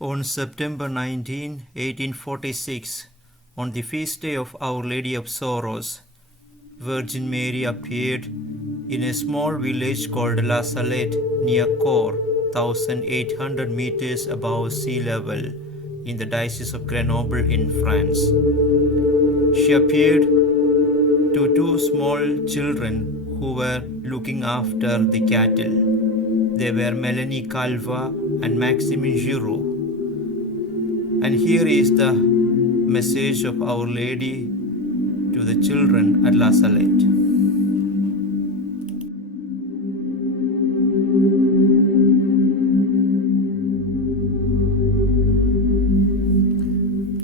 On September 19, 1846, on the feast day of Our Lady of Sorrows, Virgin Mary appeared in a small village called La Salette near Cor, 1,800 meters above sea level in the Diocese of Grenoble in France. She appeared to two small children who were looking after the cattle. They were Melanie Calvat and Maximin Giraud. And here is the message of Our Lady to the children at La Salette.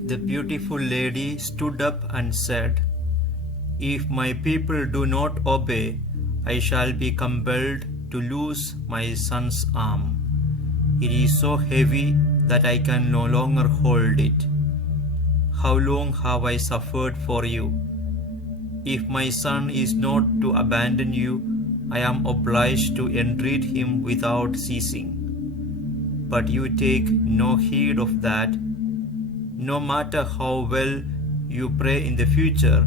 The beautiful lady stood up and said, "If my people do not obey, I shall be compelled to loose my son's arm. It is so heavy that I can no longer hold it. How long have I suffered for you? If my son is not to abandon you, I am obliged to entreat him without ceasing. But you take no heed of that. No matter how well you pray in the future,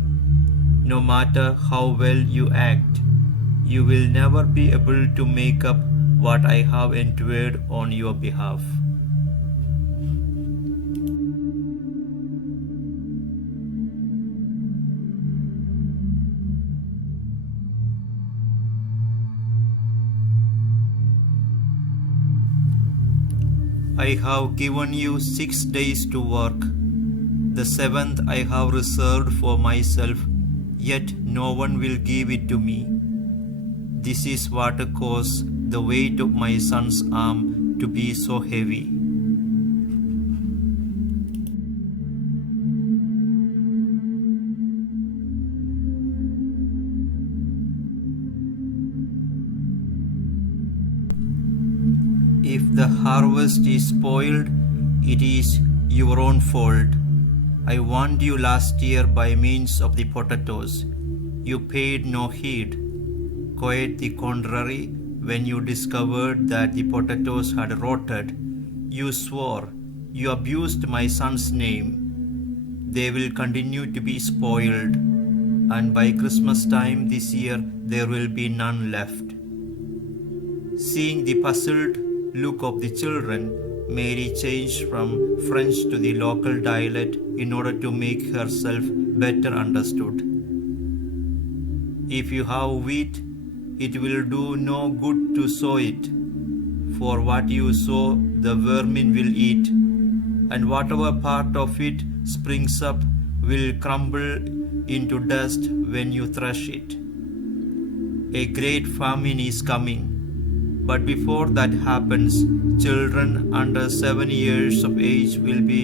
no matter how well you act, you will never be able to make up what I have endured on your behalf." I have given you 6 days to work. The 7th I have reserved for myself, yet no one will give it to me. This is what caused the weight of my son's arm to be so heavy. If the harvest is spoiled, it is your own fault. I warned you last year by means of the potatoes. You paid no heed. Quite the contrary, when you discovered that the potatoes had rotted, you swore, you abused my son's name. They will continue to be spoiled, and by Christmas time this year there will be none left. Seeing the puzzled look of the children, Mary changed from French to the local dialect in order to make herself better understood. If you have wheat, it will do no good to sow it, for what you sow the vermin will eat, and whatever part of it springs up will crumble into dust when you thresh it. A great famine is coming. But before that happens, children under 7 years of age will be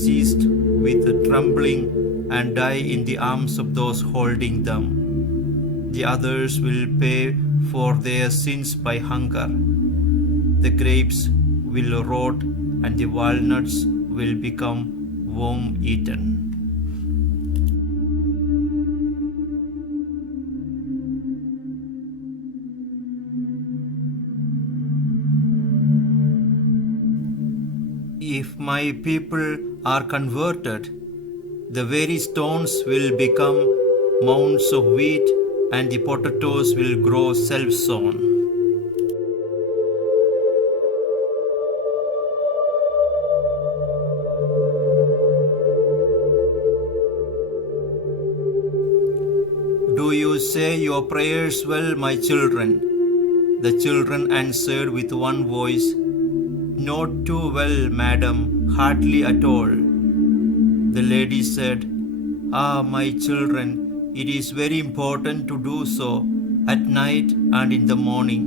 seized with trembling and die in the arms of those holding them. The others will pay for their sins by hunger. The grapes will rot and the walnuts will become worm-eaten. If my people are converted, the very stones will become mounds of wheat and the potatoes will grow self-sown. Do you say your prayers well, my children? The children answered with one voice, "Not too well, madam, hardly at all." The lady said, "Ah, my children, it is very important to do so at night and in the morning.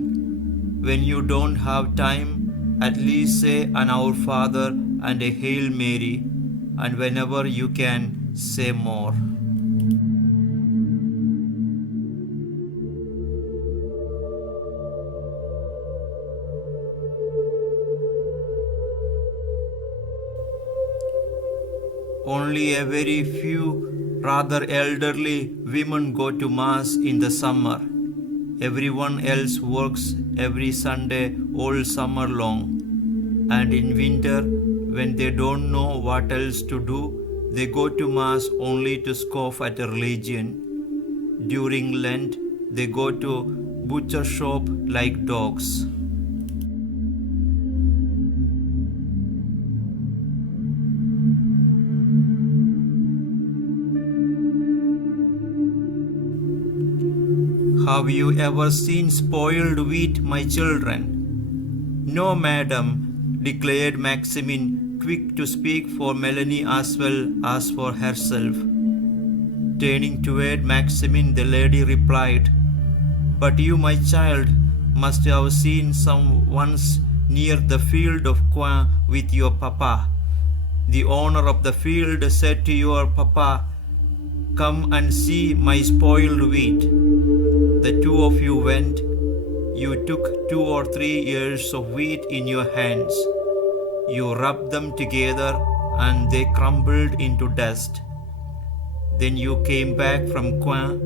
When you don't have time, at least say an Our Father and a Hail Mary, and whenever you can, say more." Only a very few rather elderly women go to Mass in the summer. Everyone else works every Sunday all summer long. And in winter, When they don't know what else to do, they go to Mass only to scoff at a religion. During Lent, they go to butcher shop like dogs. Have you ever seen spoiled wheat, my children? No, madam, declared Maximin, quick to speak for Melanie as well as for herself. Turning toward Maximin, the lady replied, "But you, my child, must have seen some once near the field of corn with your papa. The owner of the field said to your papa, 'Come and see my spoiled wheat.' The two of you went. You took 2 or 3 ears of wheat in your hands. You rubbed them together and they crumbled into dust. Then you came back from corn.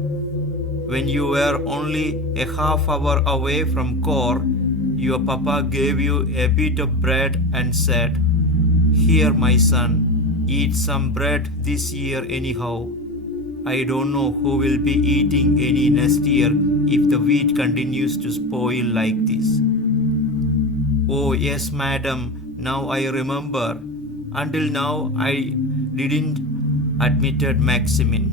When you were only a half hour away from Kor, your papa gave you a bit of bread and said, 'Here, my son, eat some bread this year anyhow. I don't know who will be eating any next year if the wheat continues to spoil like this.' 'Oh, yes, madam, now I remember. Until now I didn't,' admitted Maximin.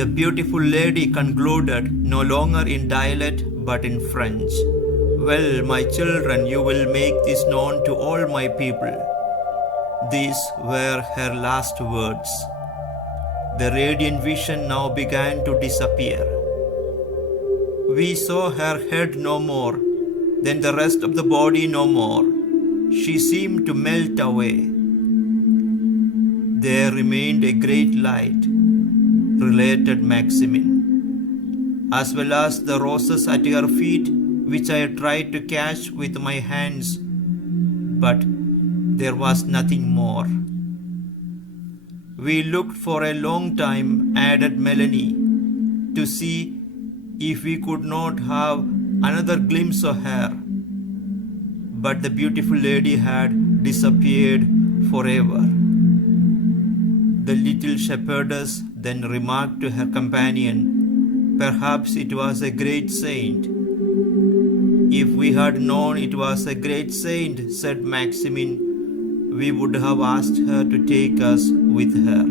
The beautiful lady concluded, no longer in dialect but in French. 'Well, my children, you will make this known to all my people.' These were her last words. The radiant vision now began to disappear. We saw her head no more, then the rest of the body no more. She seemed to melt away. There remained a great light, related Maximin, as well as the roses at her feet, which I tried to catch with my hands, but there was nothing more. We looked for a long time, added Melanie, to see if we could not have another glimpse of her. But the beautiful lady had disappeared forever. The little shepherdess then remarked to her companion, "Perhaps it was a great saint." "If we had known it was a great saint," said Maximin, "we would have asked her to take us with her."